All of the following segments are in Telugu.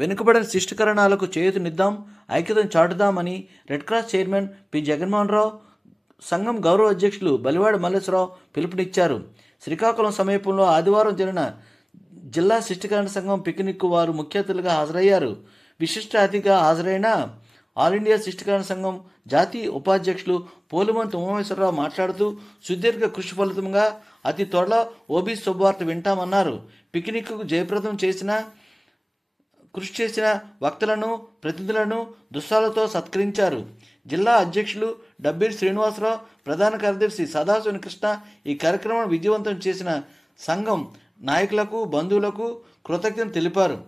వెనుకబడిన శిష్టీకరణాలకు చేయూతనిద్దాం, ఐక్యతను చాటుదామని red cross chairman P Jaganmohan Rao, సంఘం గౌరవ అధ్యక్షులు బలివాడ మల్లేశ్వరరావు పిలుపునిచ్చారు. శ్రీకాకుళం సమీపంలో ఆదివారం జరిగిన జిల్లా శిష్టీకరణ సంఘం పిక్నిక్ వారు ముఖ్య అతిథులుగా హాజరయ్యారు. విశిష్ట అతిథిగా హాజరైన ఆల్ ఇండియా శిష్టీకరణ సంఘం జాతీయ ఉపాధ్యక్షులు పోలిమంతు ఉమామేశ్వరరావు మాట్లాడుతూ సుదీర్ఘ కృషి ఫలితంగా అతి త్వరలో ఓబీసీ శుభవార్త వింటామన్నారు. పిక్నిక్కు జయప్రదం కృషి చేసిన వక్తలను, ప్రతినిధులను దుస్తాలతో సత్కరించారు. జిల్లా అధ్యక్షులు డబ్బీర్ శ్రీనివాసరావు, ప్రధాన కార్యదర్శి సదాశివన్ కృష్ణ ఈ కార్యక్రమాన్ని విజయవంతం చేసిన సంఘం నాయకులకు, బంధువులకు కృతజ్ఞతలు తెలిపారు.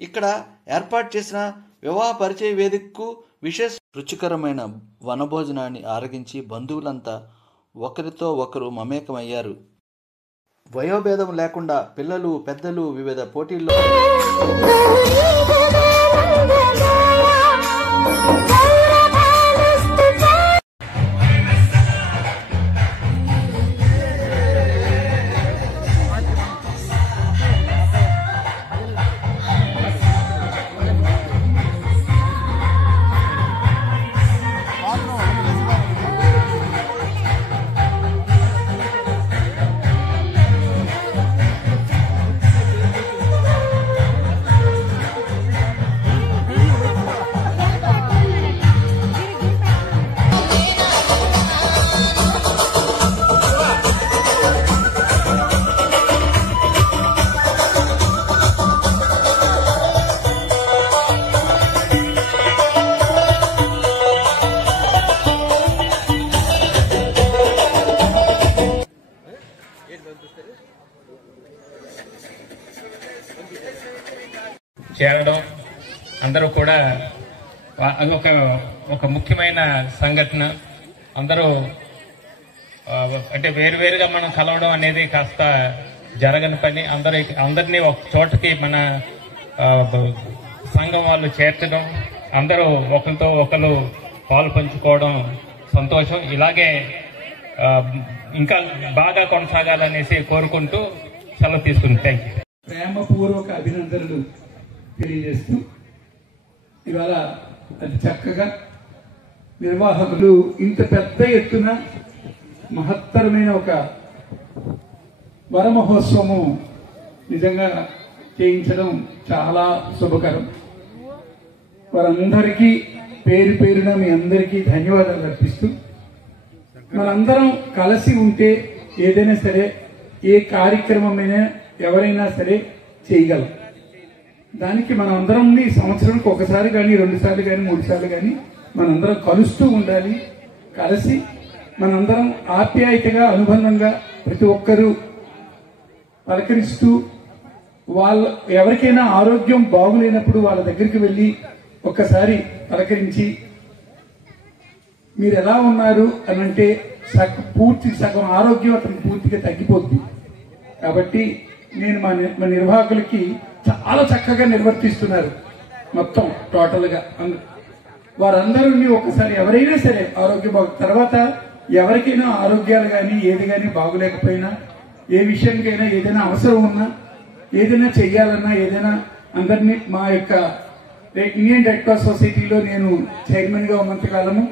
ఇక్కడ ఏర్పాటు చేసిన వివాహ పరిచయ వేదికకు విశేష రుచికరమైన వనభోజనాన్ని ఆరగించి బంధువులంతా ఒకరితో ఒకరు మమేకమయ్యారు. వయోభేదం లేకుండా పిల్లలు, పెద్దలు వివిధ పోటీల్లో చేరడం అందరూ కూడా ఒక ముఖ్యమైన సంఘటన. అందరూ అంటే వేరువేరుగా మనం కలవడం అనేది కాస్త జరగని పని. అందరినీ ఒక చోటకి మన సంఘం వాళ్ళు చేర్చడం, అందరూ ఒకరితో ఒకరు పాలు పంచుకోవడం సంతోషం. ఇలాగే ఇంకా బాగా కొనసాగాలనేసి కోరుకుంటూ సెలవు తీసుకుంది. Thank you. ప్రేమపూర్వక అభినందనలు తెలియజేస్తూ ఇవాళ అది చక్కగా నిర్వాహకులు ఇంత పెద్ద ఎత్తున మహత్తరమైన ఒక వరమహోత్సవము నిజంగా చేయించడం చాలా శుభకరం. వారందరికీ పేరు పేరున మీ అందరికీ ధన్యవాదాలు అర్పిస్తూ, మనందరం కలిసి ఉంటే ఏదైనా సరే, ఏ కార్యక్రమమైనా ఎవరైనా సరే చేయగలం. దానికి మనం అందరం సంవత్సరానికి ఒకసారి కానీ, 2 సార్లు కానీ, 3 సార్లు కానీ మనందరం కలుస్తూ ఉండాలి. కలిసి మనందరం ఆప్యాయతగా, అనుబంధంగా ప్రతి ఒక్కరూ పలకరిస్తూ, ఎవరికైనా ఆరోగ్యం బాగులేనప్పుడు వాళ్ళ దగ్గరికి వెళ్లి ఒక్కసారి పలకరించి మీరు ఎలా ఉన్నారు అని అంటే సగం ఆరోగ్యం అతనికి పూర్తిగా తగ్గిపోద్ది. కాబట్టి నేను మా నిర్వాహకులకి చాలా చక్కగా నిర్వర్తిస్తున్నారు. మొత్తం టోటల్ గా వారందరూ ఒకసారి ఎవరైనా సరే ఆరోగ్య తర్వాత ఎవరికైనా ఆరోగ్యాలు కానీ ఏది కానీ బాగులేకపోయినా, ఏ విషయానికైనా ఏదైనా అవసరం ఉన్నా, ఏదైనా చెయ్యాలన్నా, ఏదైనా అందరినీ మా యొక్క ఇండియన్ రెడ్ క్రాస్ సొసైటీలో నేను చైర్మన్ గా ఉన్నంతకాలము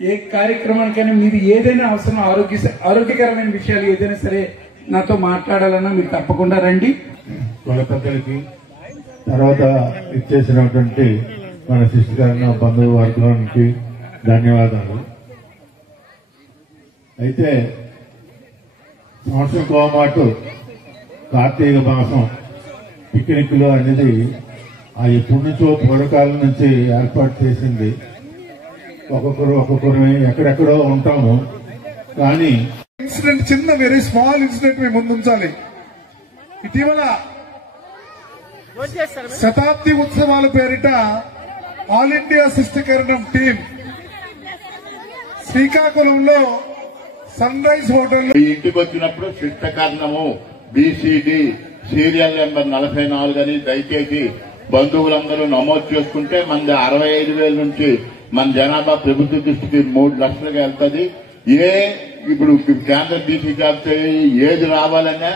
ఏ కార్యక్రమానికైనా మీరు ఏదైనా అవసరం, ఆరోగ్యకరమైన విషయాలు ఏదైనా సరే నాతో మాట్లాడాలన్నా మీరు తప్పకుండా రండి. కుల పెద్దలకి, తర్వాత ఇచ్చేసినటువంటి మన శిష్టీకరణ బంధువు వర్గానికి ధన్యవాదాలు. అయితే సంవత్సరంతో పాటు కార్తీక మాసం పిక్నిక్లు అనేది ఎప్పటి నుంచో పూర్వకాలం నుంచి ఏర్పాటు చేసింది. ఒక్కొక్కరు ఎక్కడెక్కడో ఉంటాము. కానీ ఇన్సిడెంట్, చిన్న వెరీ స్మాల్ ఇన్సిడెంట్ మీ ముందుంచాలి. ఇటీవల శతాబ్ది ఉత్సవాల పేరిట ఆల్ ఇండియా శిష్టీకరణం టీం శ్రీకాకుళంలో సన్ రైజ్ హోటల్ ఇంటికి వచ్చినప్పుడు శిష్టీకరణము బీసీడీ సీరియల్ నెంబర్ 44 అని దయచేసి బంధువులందరూ నమోదు చేసుకుంటే మనది 65,000 నుంచి మన జనాభా ప్రభుత్వ దృష్టికి 3 లక్షలుగా వెళ్తుంది. ఇప్పుడు కేంద్ర బీసీ జాబితా ఏది రావాలన్నా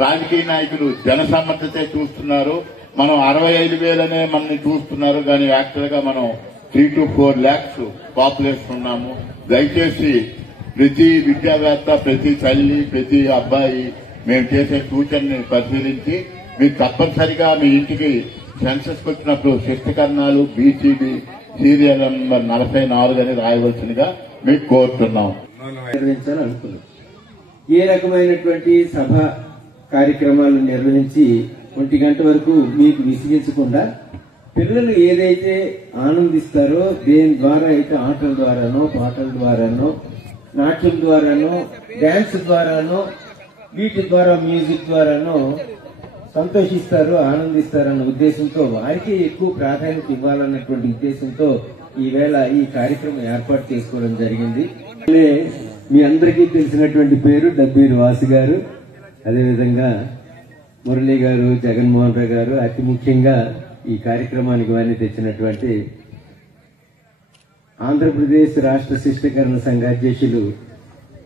రాజకీయ నాయకులు జనసమ్మతతే చూస్తున్నారు. మనం 65,000 మనని చూస్తున్నారు, కానీ యాక్చువల్ గా మనం 3 to 4 lakhs పాపులేషన్ ఉన్నాము. దయచేసి ప్రతి విద్యావేత్త, ప్రతి తల్లి, ప్రతి అబ్బాయి మేము చేసే సూచనని పరిశీలించి మీరు తప్పనిసరిగా మీ ఇంటికి సెన్సస్ వచ్చినప్పుడు శిష్టకరణాలు బీసీడీ సీరియల్ నెంబర్ 44 అని రాయవలసిందిగా మీకు కోరుతున్నాం. నిర్వహించాలనుకున్నాం. ఏ రకమైనటువంటి సభ కార్యక్రమాలు నిర్వహించి 1 గంట వరకు మీకు విసిగించకుండా పిల్లలు ఏదైతే ఆనందిస్తారో దేని ద్వారా అయితే ఆటల ద్వారానో, పాటల ద్వారానో, నాట్యం ద్వారానో, డాన్స్ ద్వారానో, వీటి ద్వారా మ్యూజిక్ ద్వారానో సంతోషిస్తారు, ఆనందిస్తారన్న ఉద్దేశంతో వారికి ఎక్కువ ప్రాధాన్యత ఇవ్వాలన్నటువంటి ఉద్దేశంతో ఈవేళ ఈ కార్యక్రమం ఏర్పాటు చేసుకోవడం జరిగింది. మీ అందరికీ తెలిసినటువంటి పేరు డబ్బీరు వాసు గారు, అదేవిధంగా మురళీ గారు, జగన్మోహన్ రావు గారు, అతి ముఖ్యంగా ఈ కార్యక్రమానికి వారిని తెచ్చినటువంటి ఆంధ్రప్రదేశ్ రాష్ట్ర శిష్టకరణ సంఘ అధ్యక్షులు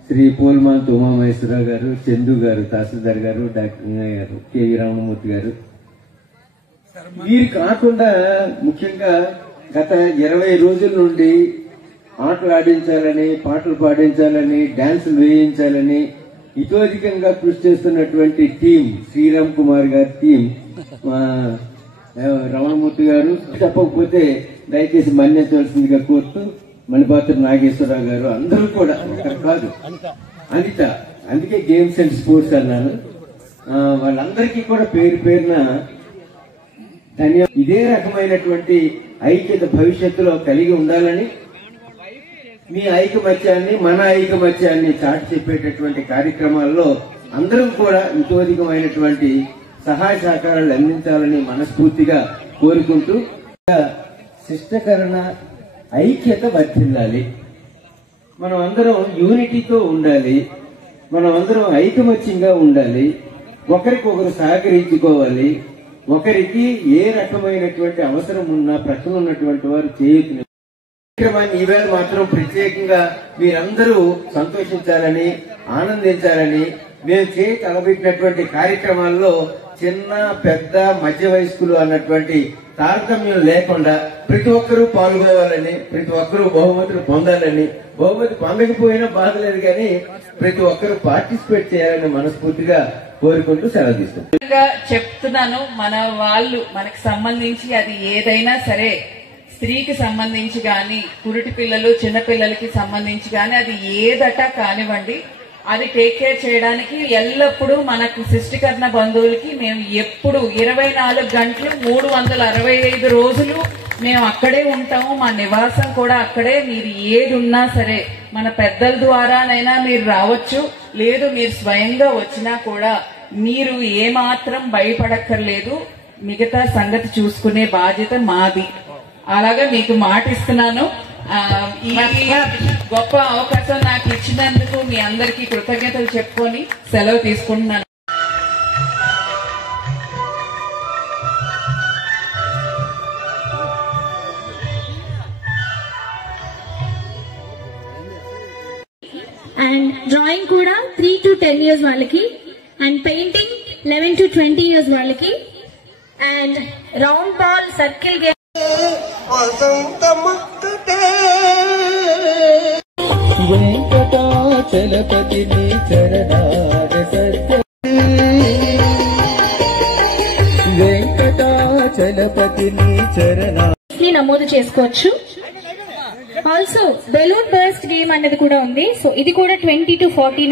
శ్రీ పోల్మాంత్ ఉమామహేశ్వరరావు గారు, చందు గారు, తహసీల్దార్ గారు, డాక్టర్ గారు, కేవీ రామమూర్తి గారు. వీరు కాకుండా ముఖ్యంగా గత 20 రోజుల నుండి ఆటలు ఆడించాలని, పాటలు పాడించాలని, డాన్సులు వేయించాలని ఇతోధికంగా కృషి చేస్తున్నటువంటి టీం, శ్రీరామ్ కుమార్ గారి టీం, రమణమూర్తి గారు, చెప్పకపోతే దయచేసి మన్నించవలసిందిగా కోరుతూ మణిపాత్ర నాగేశ్వరరావు గారు, అందరూ కూడా కాదు అనిత, అందుకే గేమ్స్ అండ్ స్పోర్ట్స్ అన్నాను. వాళ్ళందరికీ కూడా పేరు పేరున ఇదే రకమైనటువంటి ఐక్యత భవిష్యత్తులో కలిగి ఉండాలని, మీ ఐకమత్యాన్ని, మన ఐకమత్యాన్ని చాటి చెప్పేటటువంటి కార్యక్రమాల్లో అందరం కూడా ఇంకోధికమైనటువంటి సహాయ సహకారాలు అందించాలని మనస్ఫూర్తిగా కోరుకుంటూ శిష్టకరణ ఐక్యత వర్ధిల్లాలి. మనం అందరం యూనిటీతో ఉండాలి, మనం అందరం ఐకమత్యంగా ఉండాలి, ఒకరికొకరు సహకరించుకోవాలి. ఒకరికి ఏ రకమైనటువంటి అవసరం ఉన్నా ప్రక్కన ఉన్నటువంటి వారు చేయుతున్న కార్యక్రమాన్ని ఈవేళ మాత్రం ప్రత్యేకంగా మీరందరూ సంతోషించాలని, ఆనందించాలని, మేము చేయి తలబెట్టినటువంటి కార్యక్రమాల్లో చిన్న, పెద్ద, మధ్య వయస్కులు అన్నటువంటి తారతమ్యం లేకుండా ప్రతి ఒక్కరూ పాల్గొవాలని, ప్రతి ఒక్కరూ బహుమతులు పొందాలని, బహుమతి పొందకపోయినా బాధ లేదు కానీ ప్రతి ఒక్కరూ పార్టిసిపేట్ చేయాలని మనస్ఫూర్తిగా కోరుకుంటూ సెలవు తీసుకుంటాం. చెప్తున్నాను, మన వాళ్ళు మనకు సంబంధించి అది ఏదైనా సరే, స్త్రీకి సంబంధించి గాని, పురిటి పిల్లలు, చిన్న పిల్లలకి సంబంధించి గాని, అది ఏదట కానివ్వండి, అది టేక్ కేర్ చేయడానికి ఎల్లప్పుడూ మనకు శిష్టీకరణ బంధువులకి మేము ఎప్పుడు 24 గంటలు 365 రోజులు మేము అక్కడే ఉంటాము. మా నివాసం కూడా అక్కడే. మీరు ఏది ఉన్నా సరే మన పెద్దల ద్వారానైనా మీరు రావచ్చు, లేదు మీరు స్వయంగా వచ్చినా కూడా మీరు ఏమాత్రం భయపడక్కర్లేదు. మిగతా సంగతి చూసుకునే బాధ్యత మాది. అలాగా మీకు మాట ఇస్తున్నాను. ఈ గొప్ప అవకాశం నాకు ఇచ్చినందుకు మీ అందరికీ కృతజ్ఞతలు చెప్పుకొని సెలవు తీసుకుంటున్నాను. అండ్ డ్రాయింగ్ కూడా 3 to 10 years వాళ్ళకి, అండ్ పెయింటింగ్ 11 to 20 years వాళ్ళకి, and round ball, circle game, వెంకటాచలపతిని చరణార సత్య, వెంకటాచలపతిని చరణా నమోదు చేసుకోవచ్చు. ఆల్సో బెలూన్ బర్స్ట్ గేమ్ అనేది కూడా ఉంది. సో ఇది కూడా 20 to 40.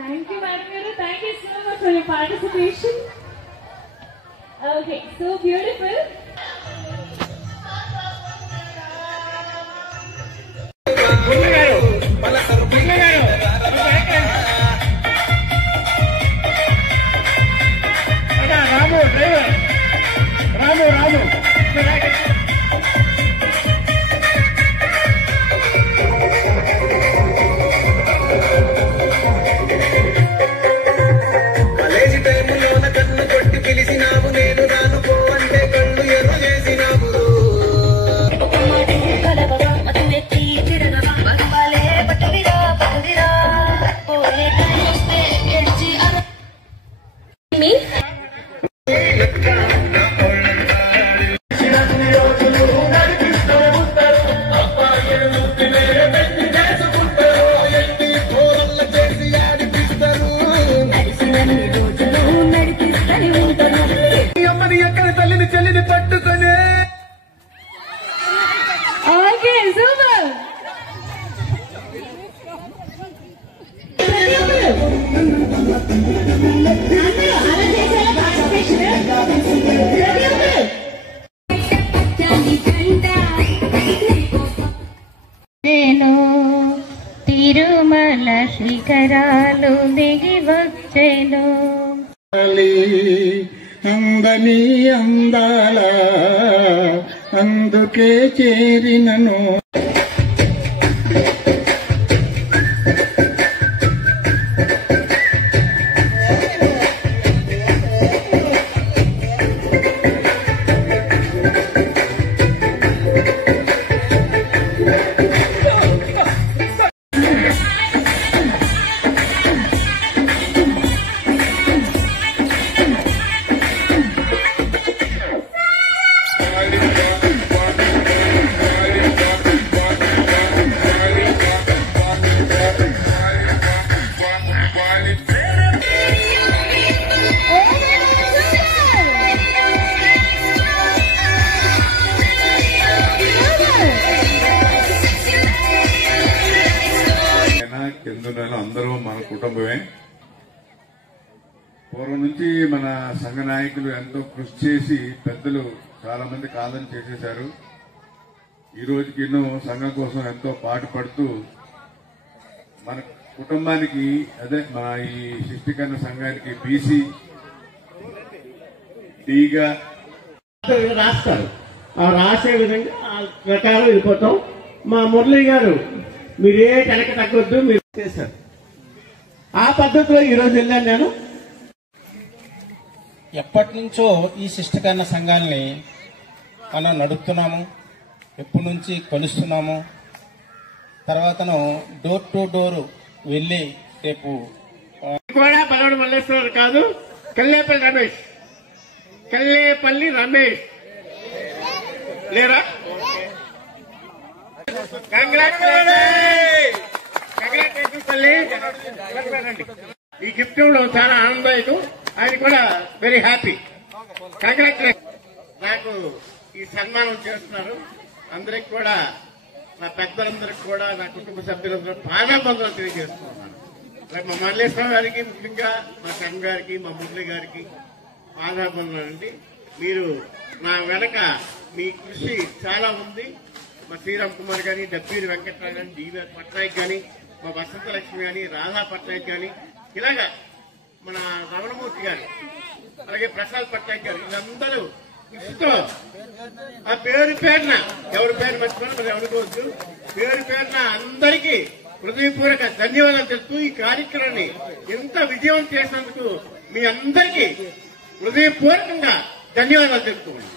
Thank you, Madam Guru. Thank you so much for your participation. Okay, so beautiful. Tirumala శిఖరాలు దిగి వచ్చెను అందని అందాల అందుకే చేరినను అందరూ మన కుటుంబమే. పూర్వం నుంచి మన సంఘ నాయకులు ఎంతో కృషి చేసి పెద్దలు చాలా మంది కాలం చేసేశారు. ఈ రోజుకి ఎన్నో సంఘం కోసం ఎంతో పాటుపడుతూ మన కుటుంబానికి అదే మన ఈ శిష్టీకరణ సంఘానికి బీసీ డీగా రాస్తారు. ఆ రాసే విధంగా ఆ ప్రకారం వెళ్ళిపోతాం. మా మురళి గారు మీరే కనుక తగ్గొద్దు మీరు చేశారు. ఆ పద్ధతిలో ఈరోజు వెళ్ళాను నేను. ఎప్పటి నుంచో ఈ శిష్టకరణ సంఘాలని మనం నడుపుతున్నాము, ఎప్పటి నుంచి కొలుస్తున్నాము. తర్వాతను డోర్ టు డోర్ వెళ్ళి రేపు కూడా పల్లెడు మల్లేశ్వరరావు కాదు, కల్లేపల్లి రమేష్ లేరా? ఈ గిఫ్ట్ ఇవ్వడం చాలా ఆనందదాయకం. ఆయన కూడా వెరీ హ్యాపీ. కంగ్రాచులేషన్. నాకు ఈ సన్మానం చేస్తున్నారు. అందరికి కూడా నా పెద్దలందరికీ కూడా నా కుటుంబ సభ్యులందరూ పాదాబంధులు తెలియజేస్తున్నాను. మా మల్లేశ్వర గారికి, ముఖ్యంగా మా సంఘ గారికి, మా మురళి గారికి పాదాబంధులు అండి. మీరు నా వెనక మీ కృషి చాలా ఉంది. మా శ్రీరామ్ కుమార్ గాని, డబ్బీరి వెంకట్రావు గాని, డివిఆర్ పట్నాయక్ గాని, మా వసంతలక్ష్మి గాని, రాధా పట్నాయక్ గాని, ఇలాగా మన రమణమూర్తి గారు, అలాగే ప్రసాద్ పట్నాయక్ గారు, వీళ్ళందరూ కృషితో ఆ పేరు పేరున ఎవరి పేరు మర్చిపోయినా మరి ఎవరుకోవచ్చు. పేరు పేరున అందరికీ హృదయపూర్వక ధన్యవాదాలు తెలుపుతూ ఈ కార్యక్రమాన్ని ఎంత విజయవంతం చేసినందుకు మీ అందరికీ హృదయపూర్వకంగా ధన్యవాదాలు తెలుపుతున్నాను.